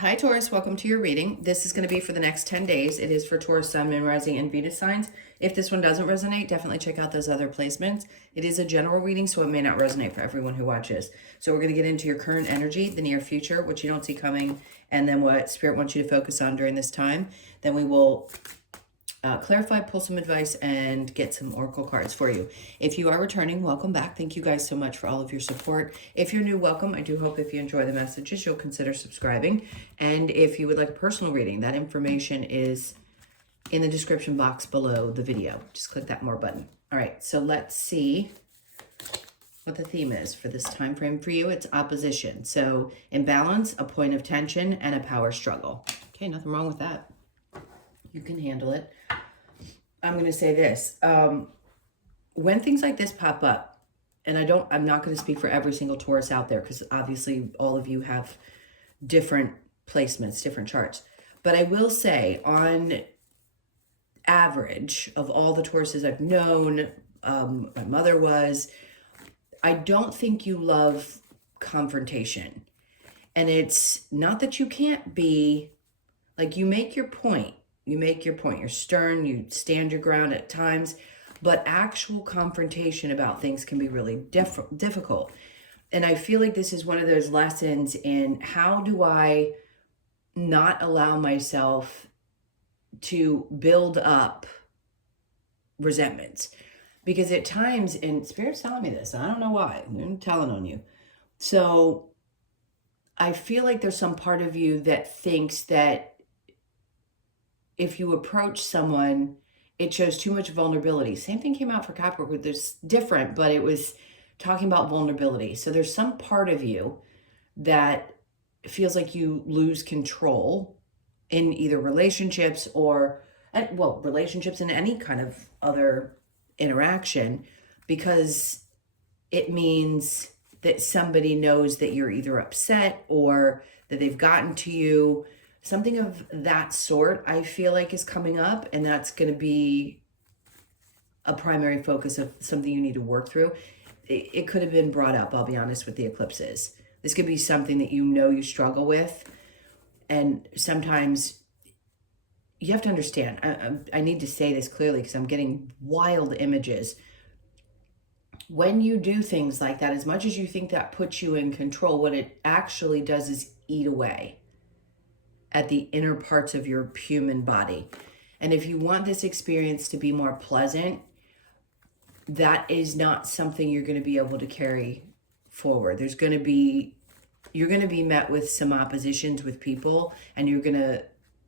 Hi Taurus, welcome to your reading. This is going to be for the next 10 days. It is for Taurus, Sun, Moon, Rising, and Venus signs. If this one doesn't resonate, definitely check out those other placements. It is a general reading, so it may not resonate for everyone who watches. So we're going to get into your current energy, the near future, what you don't see coming, and then what Spirit wants you to focus on during this time. Then we will clarify, pull some advice, and get some oracle cards for you. If you are returning, welcome back. Thank you guys so much for all of your support. If you're new, welcome. I do hope if you enjoy the messages, you'll consider subscribing. And if you would like a personal reading, that information is in the description box below the video. Just click that more button. All right, so let's see what the theme is for this time frame for you. It's opposition. So imbalance, a point of tension, and a power struggle. Okay, nothing wrong with that. You can handle it. I'm going to say this. When things like this pop up, and I'm not going to speak for every single Taurus out there because obviously all of you have different placements, different charts. But I will say on average of all the Tauruses I've known, my mother was, I don't think you love confrontation. And it's not that you can't be, like, you make your point. You make your point. You're stern. You stand your ground at times. But actual confrontation about things can be really difficult. And I feel like this is one of those lessons in how do I not allow myself to build up resentments. Because at times, and Spirit's telling me this, and I don't know why. I'm telling on you. So I feel like there's some part of you that thinks that if you approach someone, it shows too much vulnerability. Same thing came out for Capricorn. There's different, but it was talking about vulnerability. So there's some part of you that feels like you lose control in either relationships or, well, relationships and any kind of other interaction, because it means that somebody knows that you're either upset or that they've gotten to you. Something of that sort, I feel like, is coming up, and that's going to be a primary focus of something you need to work through. It could have been brought up, I'll be honest, with the eclipses. This could be something that you know you struggle with, and sometimes you have to understand. I need to say this clearly because I'm getting wild images. When you do things like that, as much as you think that puts you in control, what it actually does is eat away at the inner parts of your human body. And if you want this experience to be more pleasant, that is not something you're going to be able to carry forward. You're going to be met with some oppositions with people, and you're going to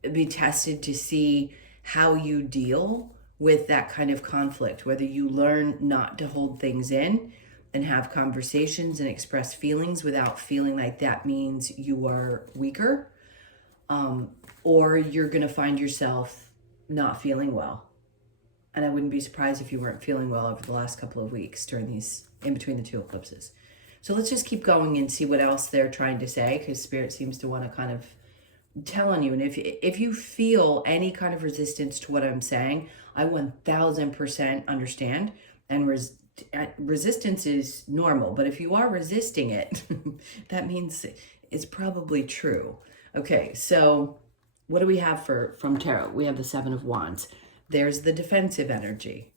be tested to see how you deal with that kind of conflict, whether you learn not to hold things in and have conversations and express feelings without feeling like that means you are weaker, or you're going to find yourself not feeling well. And I wouldn't be surprised if you weren't feeling well over the last couple of weeks during these, in between the two eclipses. So let's just keep going and see what else they're trying to say, because Spirit seems to want to kind of tell on you. And if you feel any kind of resistance to what I'm saying, I 1000% understand. And resistance is normal. But if you are resisting it, that means it's probably true. Okay, so what do we have from Tarot? We have the Seven of Wands. There's the defensive energy.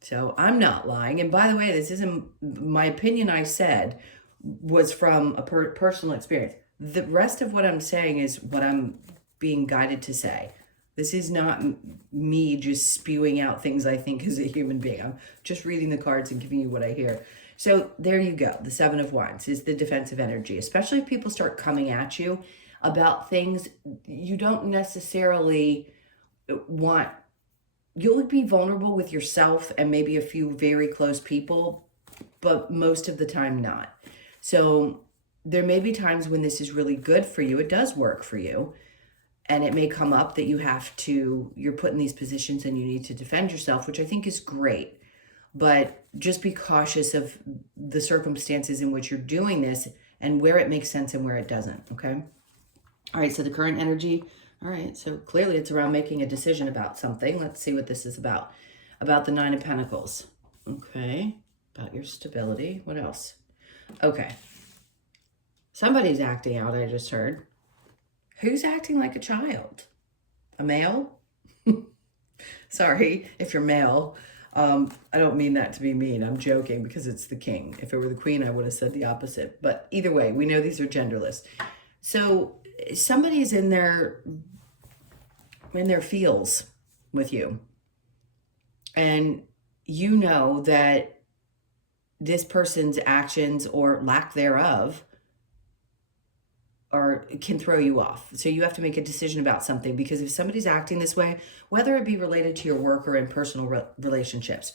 So I'm not lying. And by the way, this isn't my opinion. I said was from a personal experience. The rest of what I'm saying is what I'm being guided to say. This is not me just spewing out things I think as a human being. I'm just reading the cards and giving you what I hear. So there you go. The Seven of Wands is the defensive energy, especially if people start coming at you about things you don't necessarily want. You'll be vulnerable with yourself and maybe a few very close people, but most of the time not. So there may be times when this is really good for you. It does work for you. And it may come up that you're put in these positions and you need to defend yourself, which I think is great. But just be cautious of the circumstances in which you're doing this and where it makes sense and where it doesn't, okay? All right, so the current energy. All right, so clearly it's around making a decision about something. Let's see what this is about. About the Nine of Pentacles. Okay, about your stability. What else? Okay. Somebody's acting out, I just heard. Who's acting like a child? A male? Sorry if you're male. I don't mean that to be mean. I'm joking because it's the king. If it were the queen, I would have said the opposite. But either way, we know these are genderless. So somebody's in their feels with you. And you know that this person's actions or lack thereof can throw you off. So you have to make a decision about something, because if somebody's acting this way, whether it be related to your work or in personal relationships,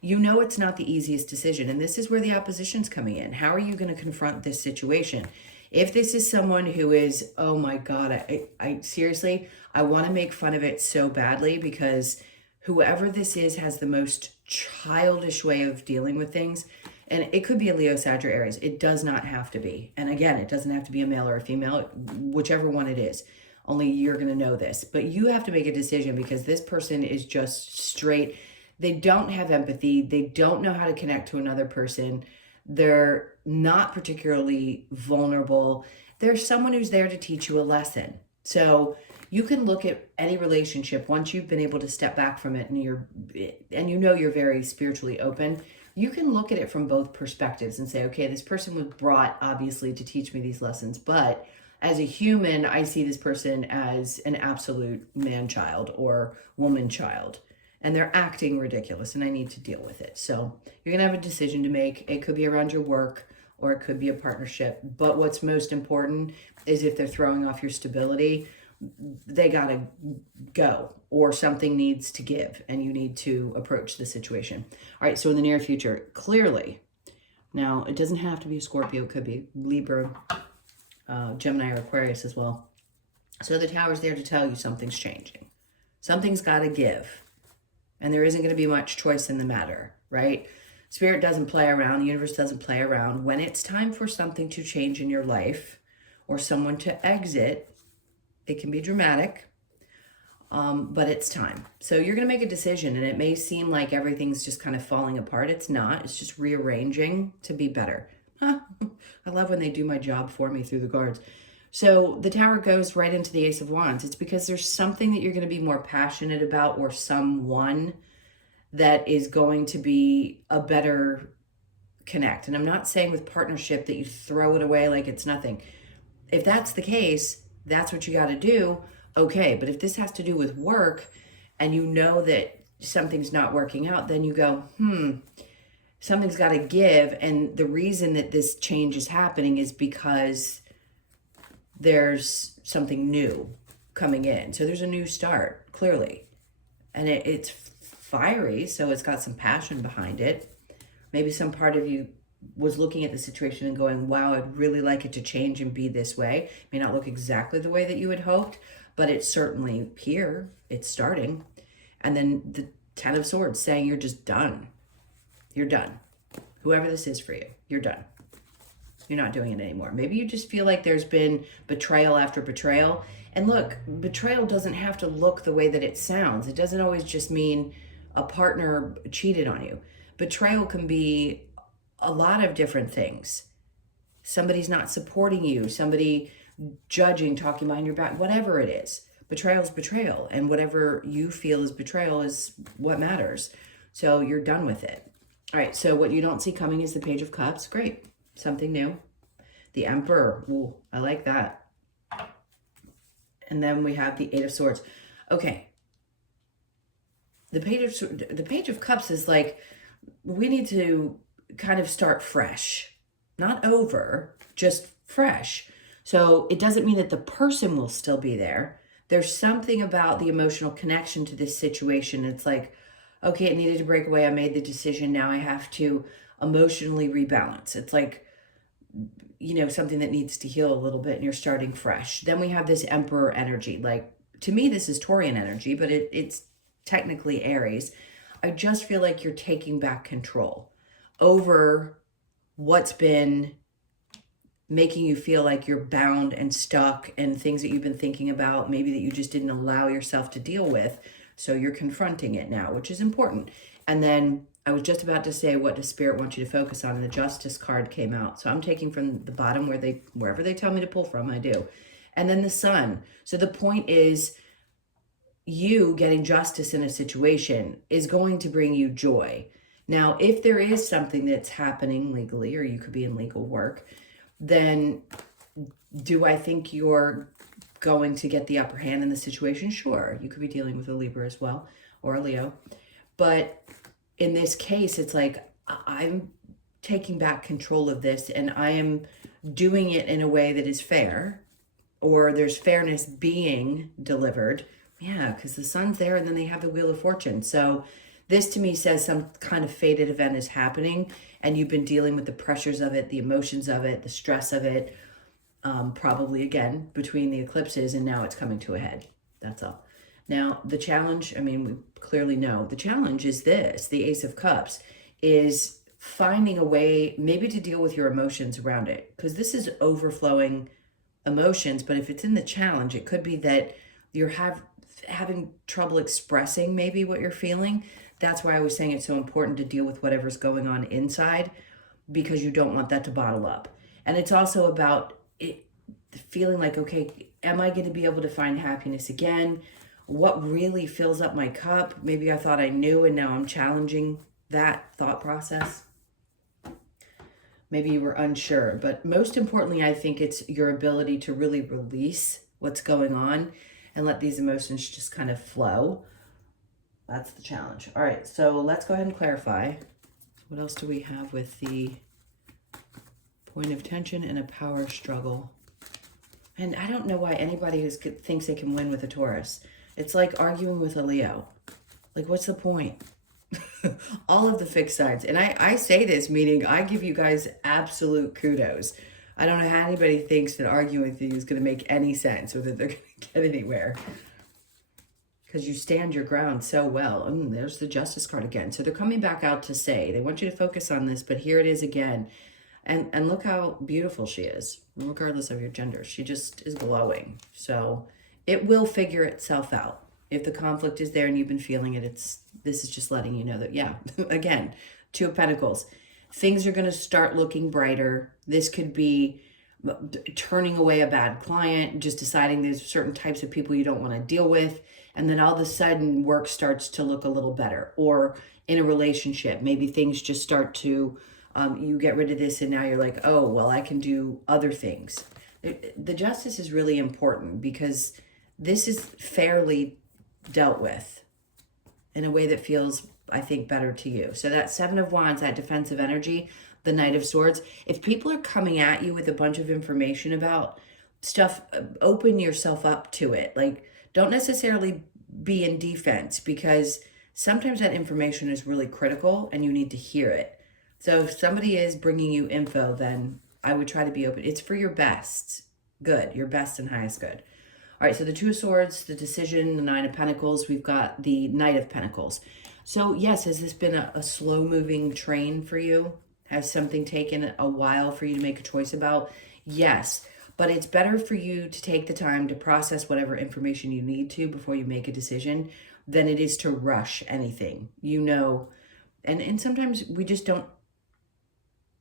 you know it's not the easiest decision. And this is where the opposition's coming in. How are you going to confront this situation? If this is someone who is, oh my God, I seriously, I want to make fun of it so badly, because whoever this is has the most childish way of dealing with things. And it could be a Leo, Sag, or Aries. It does not have to be. And again, it doesn't have to be a male or a female, whichever one it is. Only you're going to know this. But you have to make a decision, because this person is just straight. They don't have empathy. They don't know how to connect to another person. They're not particularly vulnerable. They're someone who's there to teach you a lesson. So you can look at any relationship once you've been able to step back from it, and you're very spiritually open. You can look at it from both perspectives and say, okay, this person was brought obviously to teach me these lessons, but as a human, I see this person as an absolute man-child or woman-child, and they're acting ridiculous, and I need to deal with it. So you're going to have a decision to make. It could be around your work, or it could be a partnership. But what's most important is if they're throwing off your stability, they got to go, or something needs to give, and you need to approach the situation. All right, so in the near future, clearly, now it doesn't have to be a Scorpio, it could be Libra, Gemini, or Aquarius as well. So the Tower's there to tell you something's changing. Something's got to give, and there isn't going to be much choice in the matter, right? Spirit doesn't play around, the universe doesn't play around. When it's time for something to change in your life, or someone to exit, it can be dramatic, but it's time. So you're going to make a decision, and it may seem like everything's just kind of falling apart. It's not. It's just rearranging to be better. I love when they do my job for me through the cards. So the Tower goes right into the Ace of Wands. It's because there's something that you're going to be more passionate about, or someone that is going to be a better connect. And I'm not saying with partnership that you throw it away like it's nothing. If that's the case, that's what you got to do. Okay. But if this has to do with work, and you know that something's not working out, then you go, something's got to give. And the reason that this change is happening is because there's something new coming in. So there's a new start, clearly. And it's fiery, so it's got some passion behind it. Maybe some part of you was looking at the situation and going, wow, I'd really like it to change and be this way. It may not look exactly the way that you had hoped, but it's certainly here. It's starting. And then the Ten of Swords saying you're just done. You're done. Whoever this is for you, you're done. You're not doing it anymore. Maybe you just feel like there's been betrayal after betrayal. And look, betrayal doesn't have to look the way that it sounds. It doesn't always just mean a partner cheated on you. Betrayal can be a lot of different things. Somebody's not supporting you, somebody judging, talking behind your back, whatever it is. Betrayal is betrayal, and whatever you feel is betrayal is what matters. So you're done with it. All right, so what you don't see coming is the Page of Cups. Great, something new. The Emperor, ooh, I like that. And then we have the Eight of Swords. Okay. The Page of Cups is like, we need to kind of start fresh, not over, just fresh. So it doesn't mean that the person will still be there. There's something about the emotional connection to this situation. It's like, okay, it needed to break away. I made the decision. Now I have to emotionally rebalance. It's like, something that needs to heal a little bit, and you're starting fresh. Then we have this Emperor energy. Like, to me, this is Taurian energy, but it's technically Aries. I just feel like you're taking back control over what's been making you feel like you're bound and stuck, and things that you've been thinking about, maybe that you just didn't allow yourself to deal with. So you're confronting it now, which is important. And then I was just about to say, what does Spirit want you to focus on? And the Justice card came out. So I'm taking from the bottom wherever they tell me to pull from, I do. And then the Sun. So the point is, you getting justice in a situation is going to bring you joy. Now, if there is something that's happening legally, or you could be in legal work, then do I think you're going to get the upper hand in the situation? Sure. You could be dealing with a Libra as well, or a Leo. But in this case, it's like, I'm taking back control of this, and I am doing it in a way that is fair, or there's fairness being delivered. Yeah, because the Sun's there, and then they have the Wheel of Fortune. So this to me says some kind of fated event is happening, and you've been dealing with the pressures of it, the emotions of it, the stress of it, probably again between the eclipses, and now it's coming to a head. That's all. Now, the challenge, I mean, we clearly know the challenge is this: the Ace of Cups is finding a way maybe to deal with your emotions around it, because this is overflowing emotions. But if it's in the challenge, it could be that you're having trouble expressing maybe what you're feeling. That's why I was saying it's so important to deal with whatever's going on inside, because you don't want that to bottle up. And it's also about it feeling like, okay, am I going to be able to find happiness again? What really fills up my cup? Maybe I thought I knew, and now I'm challenging that thought process. Maybe you were unsure, but most importantly, I think it's your ability to really release what's going on and let these emotions just kind of flow. That's the challenge. All right, so let's go ahead and clarify. What else do we have with the point of tension and a power struggle? And I don't know why anybody who thinks they can win with a Taurus. It's like arguing with a Leo. Like, what's the point? All of the fixed signs. And I say this, meaning I give you guys absolute kudos. I don't know how anybody thinks that arguing with you is going to make any sense, or that they're going to get anywhere. Because you stand your ground so well. And there's the Justice card again. So they're coming back out to say, they want you to focus on this, but here it is again. And look how beautiful she is, regardless of your gender. She just is glowing. So it will figure itself out. If the conflict is there and you've been feeling it, this is just letting you know that, yeah, again, Two of Pentacles. Things are going to start looking brighter. This could be turning away a bad client, just deciding there's certain types of people you don't want to deal with. And then all of a sudden work starts to look a little better. Or in a relationship, maybe things just start to, you get rid of this and now you're like, oh, well, I can do other things. The Justice is really important because this is fairly dealt with in a way that feels, I think, better to you. So that Seven of Wands, that defensive energy, the Knight of Swords, if people are coming at you with a bunch of information about stuff, open yourself up to it. Like, don't necessarily be in defense, because sometimes that information is really critical and you need to hear it. So if somebody is bringing you info, then I would try to be open. It's for your best good, your best and highest good. All right, so the Two of Swords, the decision, the Nine of Pentacles, we've got the Knight of Pentacles. So yes, has this been a slow-moving train for you? Has something taken a while for you to make a choice about? Yes, but it's better for you to take the time to process whatever information you need to before you make a decision than it is to rush anything. You know, and sometimes we just don't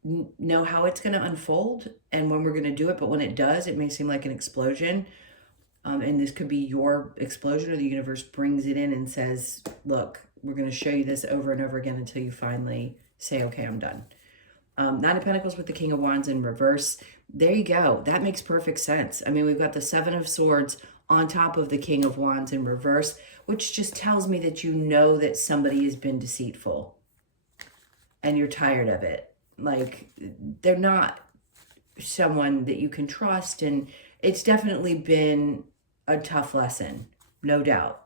know how it's going to unfold and when we're going to do it, but when it does, it may seem like an explosion. And this could be your explosion, or the universe brings it in and says, look, we're going to show you this over and over again until you finally say, okay, I'm done. Nine of Pentacles with the King of Wands in reverse. There you go. That makes perfect sense. I mean, we've got the Seven of Swords on top of the King of Wands in reverse, which just tells me that you know that somebody has been deceitful and you're tired of it. Like, they're not someone that you can trust, and it's definitely been a tough lesson, no doubt.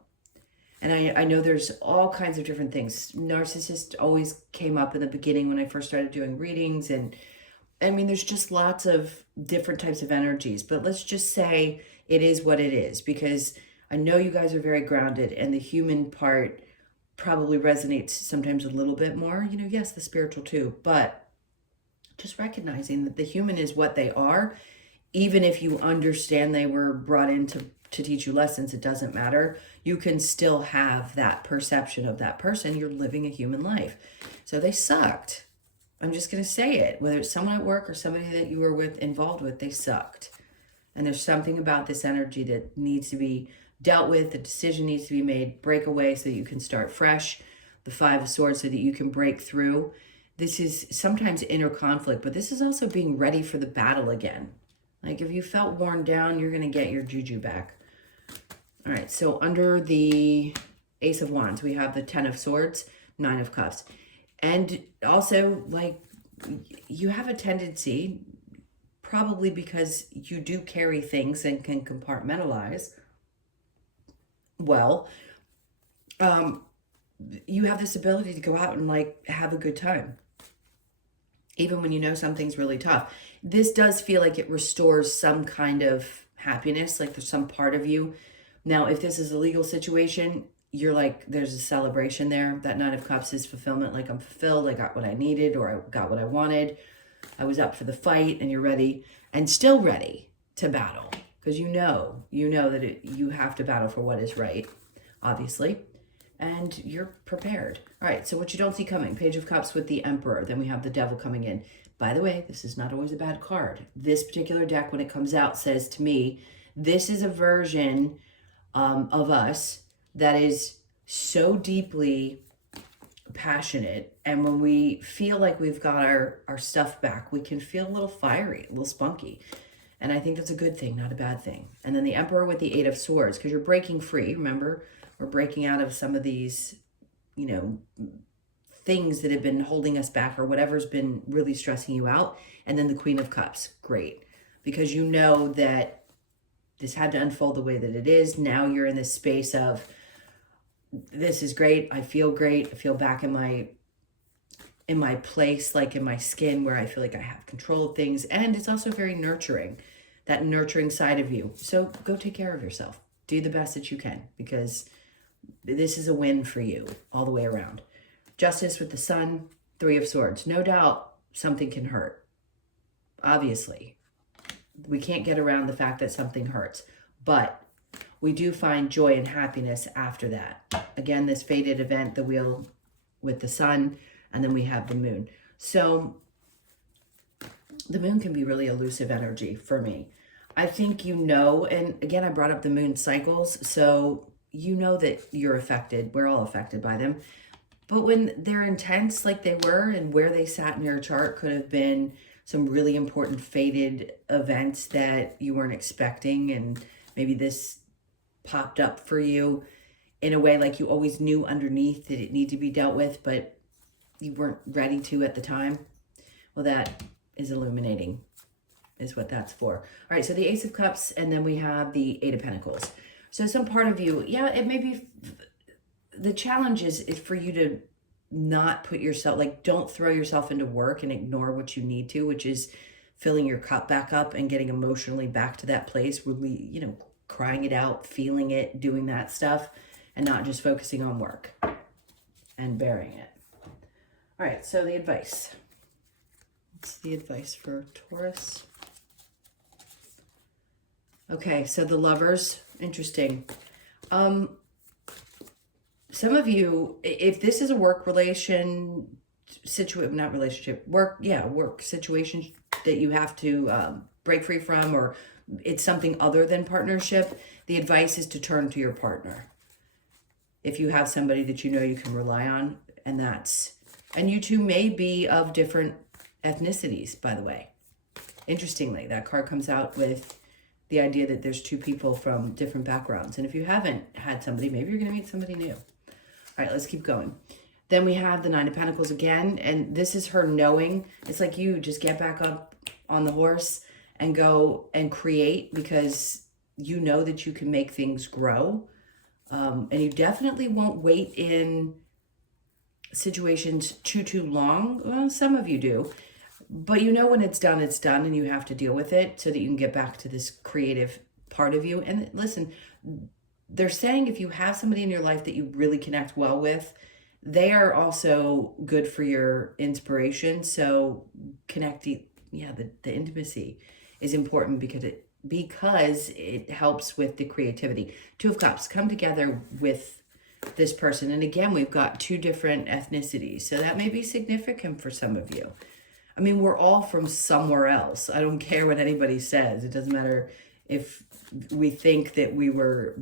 And I know there's all kinds of different things. Narcissist always came up in the beginning when I first started doing readings. And I mean, there's just lots of different types of energies. But let's just say it is what it is, because I know you guys are very grounded, and the human part probably resonates sometimes a little bit more. You know, yes, the spiritual too. But just recognizing that the human is what they are. Even if you understand they were brought in to teach you lessons, it doesn't matter. You can still have that perception of that person. You're living a human life. So they sucked. I'm just going to say it. Whether it's someone at work or somebody that you were involved with, they sucked. And there's something about this energy that needs to be dealt with. The decision needs to be made. Break away so that you can start fresh. The Five of Swords so that you can break through. This is sometimes inner conflict, but this is also being ready for the battle again. Like if you felt worn down, you're going to get your juju back. All right, so under the Ace of Wands, we have the Ten of Swords, Nine of Cups. And also, like, you have a tendency, probably because you do carry things and can compartmentalize well, you have this ability to go out and, like, have a good time. Even when you know something's really tough. This does feel like it restores some kind of happiness, like there's some part of you. Now, if this is a legal situation, you're like, there's a celebration there. That Nine of Cups is fulfillment. Like, I'm fulfilled. I got what I needed, or I got what I wanted. I was up for the fight, and you're ready, and still ready to battle. Because you know that you have to battle for what is right, obviously. And you're prepared. All right, so what you don't see coming. Page of Cups with the Emperor. Then we have the Devil coming in. By the way, this is not always a bad card. This particular deck, when it comes out, says to me, this is a version of us that is so deeply passionate. And when we feel like we've got our stuff back, we can feel a little fiery, a little spunky. And I think that's a good thing, not a bad thing. And then the Emperor with the Eight of Swords, because you're breaking free. Remember, we're breaking out of some of these, things that have been holding us back or whatever's been really stressing you out. And then the Queen of Cups, great. Because you know that this had to unfold the way that it is. Now you're in this space of, this is great. I feel great. I feel back in my place, like in my skin, where I feel like I have control of things. And it's also very nurturing, that nurturing side of you. So go take care of yourself. Do the best that you can, because this is a win for you all the way around. Justice with the Sun, Three of Swords. No doubt something can hurt. Obviously, we can't get around the fact that something hurts, but we do find joy and happiness after that. Again, this fated event, the Wheel with the Sun, and then we have the Moon. So the Moon can be really elusive energy for me. I think and again, I brought up the Moon cycles, so you know that you're affected. We're all affected by them. But when they're intense like they were, and where they sat in your chart could have been some really important fated events that you weren't expecting, and maybe this popped up for you in a way like you always knew underneath that it needed to be dealt with, but you weren't ready to at the time. Well, that is illuminating, is what that's for. All right, so the Ace of Cups, and then we have the Eight of Pentacles. So some part of you, it may be, the challenge is for you to not put yourself, like, don't throw yourself into work and ignore what you need to, which is filling your cup back up and getting emotionally back to that place, really, crying it out, feeling it, doing that stuff, and not just focusing on work and bearing it. All right, so the advice. What's the advice for Taurus? Okay, so the Lovers, interesting. Some of you, if this is a work situation that you have to break free from, or it's something other than partnership, the advice is to turn to your partner. If you have somebody that you know you can rely on, and you two may be of different ethnicities, by the way. Interestingly, that card comes out with the idea that there's two people from different backgrounds. And if you haven't had somebody, maybe you're going to meet somebody new. All right, let's keep going. Then we have the Nine of Pentacles again, and this is her knowing. It's like you just get back up on the horse and go and create, because you know that you can make things grow. And you definitely won't wait in situations too long. Well, some of you do. But when it's done, and you have to deal with it so that you can get back to this creative part of you. And listen, they're saying if you have somebody in your life that you really connect well with, they are also good for your inspiration. So the intimacy is important because it helps with the creativity. Two of Cups, come together with this person. And again, we've got two different ethnicities. So that may be significant for some of you. I mean, we're all from somewhere else. I don't care what anybody says. It doesn't matter if we think that we were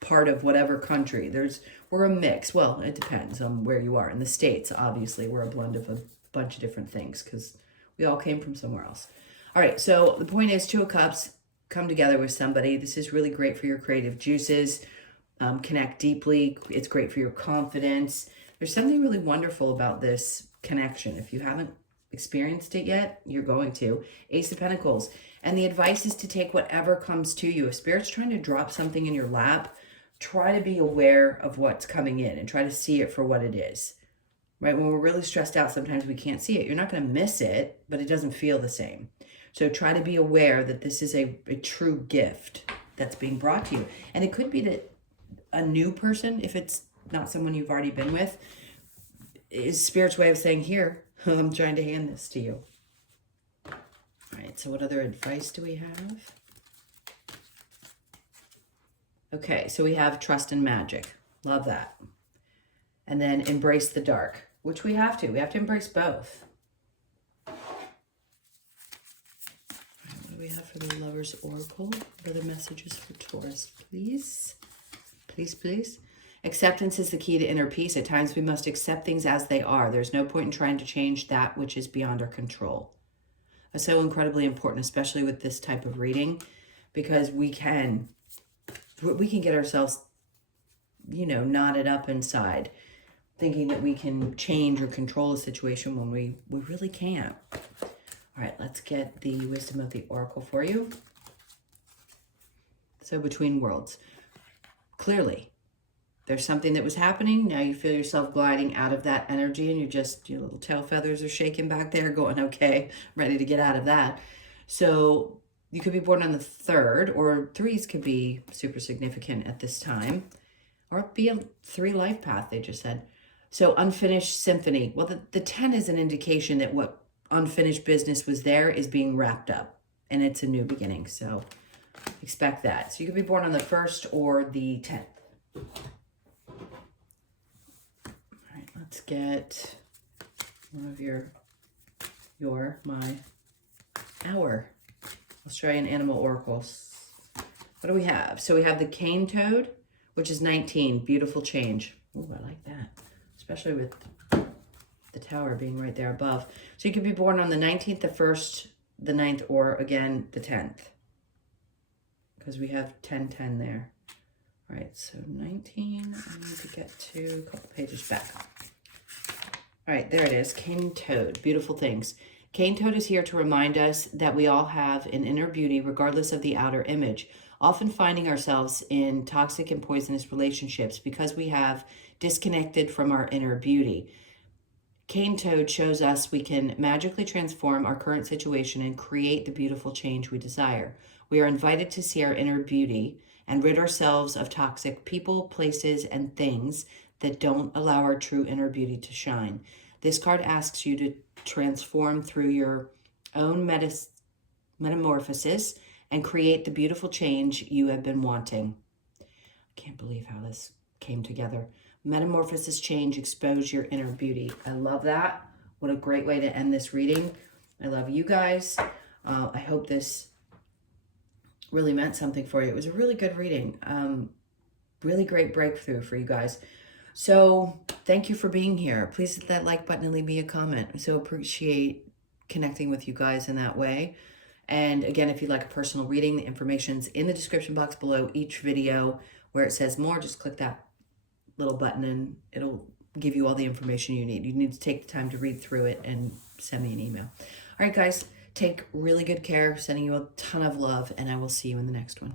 part of whatever country. We're a mix. Well, it depends on where you are. In the States, obviously, we're a blend of a bunch of different things because we all came from somewhere else. All right, so the point is, Two of Cups, come together with somebody. This is really great for your creative juices. Connect deeply. It's great for your confidence. There's something really wonderful about this connection. If you haven't experienced it yet, you're going to. Ace of Pentacles. And the advice is to take whatever comes to you. If Spirit's trying to drop something in your lap, try to be aware of what's coming in and try to see it for what it is. Right? When we're really stressed out, sometimes we can't see it. You're not going to miss it, but it doesn't feel the same. So try to be aware that this is a true gift that's being brought to you. And it could be that a new person, if it's not someone you've already been with, is Spirit's way of saying, here, I'm trying to hand this to you. All right, so what other advice do we have? Okay, so we have trust and magic. Love that. And then embrace the dark, which we have to. We have to embrace both. All right, what do we have for the Lover's Oracle? What other messages for Taurus, please? Please, please. Acceptance is the key to inner peace. At times we must accept things as they are. There's no point in trying to change that which is beyond our control. That's so incredibly important, especially with this type of reading, because we can get ourselves, knotted up inside, thinking that we can change or control a situation when we really can't. All right, let's get the wisdom of the Oracle for you. So between worlds. Clearly, there's something that was happening. Now you feel yourself gliding out of that energy and your little tail feathers are shaking back there going, okay, ready to get out of that. So you could be born on the 3rd, or 3s could be super significant at this time, or be a 3 life path, they just said. So unfinished symphony. Well, the 10 is an indication that what unfinished business was there is being wrapped up and it's a new beginning. So expect that. So you could be born on the 1st or the 10th. All right, let's get one of our Australian animal oracles. What do we have? So we have the cane toad, which is 19. Beautiful change. Oh, I like that. Especially with the tower being right there above. So you could be born on the 19th, the 1st, the 9th, or again, the 10th. Because we have 10-10 there. All right, so 19, I need to get to a couple pages back. All right, there it is, cane toad, beautiful things. Cane toad is here to remind us that we all have an inner beauty regardless of the outer image, often finding ourselves in toxic and poisonous relationships because we have disconnected from our inner beauty. Cane toad shows us we can magically transform our current situation and create the beautiful change we desire. We are invited to see our inner beauty and rid ourselves of toxic people, places, and things that don't allow our true inner beauty to shine. This card asks you to transform through your own metamorphosis and create the beautiful change you have been wanting. I can't believe how this came together. Metamorphosis, change, expose your inner beauty. I love that. What a great way to end this reading. I love you guys. I hope this really meant something for you. It was a really good reading. Really great breakthrough for you guys. So thank you for being here. Please hit that like button and leave me a comment. I so appreciate connecting with you guys in that way. And again, if you'd like a personal reading, the information's in the description box below each video where it says more. Just click that little button and it'll give you all the information you need. You need to take the time to read through it and send me an email. All right, guys, take really good care. Sending you a ton of love, and I will see you in the next one.